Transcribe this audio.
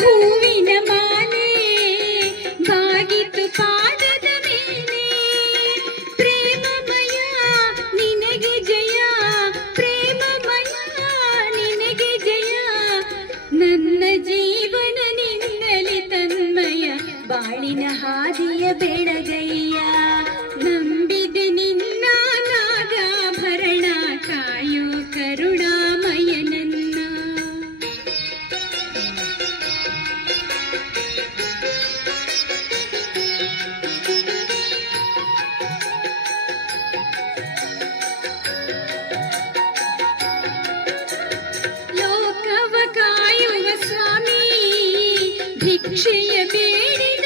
ಹೂವಿನ ಮಾಲೆ ಬಾಗಿತು ಪಾದದ ಮೇಲೆ. ಪ್ರೇಮಮಯ ನಿನಗೆ ಜಯ, ಪ್ರೇಮಮಯ ನಿನಗೆ ಜಯ. ನನ್ನ ಜೀವನ ನಿನ್ನಲಿ ತನ್ಮಯ, ಬಾಳಿನ ಹಾದಿಯ ಬೆಳಗಯ್ಯ. ನಂಬಿದೆ ನಿನ್ನ ನಾಗಾಭರಣ, ಕಾಯೋ ಕರುಣಾಮಯನನ್ನ. ಲೋಕವ ಕಾಯುವ ಸ್ವಾಮಿ, ಭಿಕ್ಷೆಯ ಬೇಡಿದ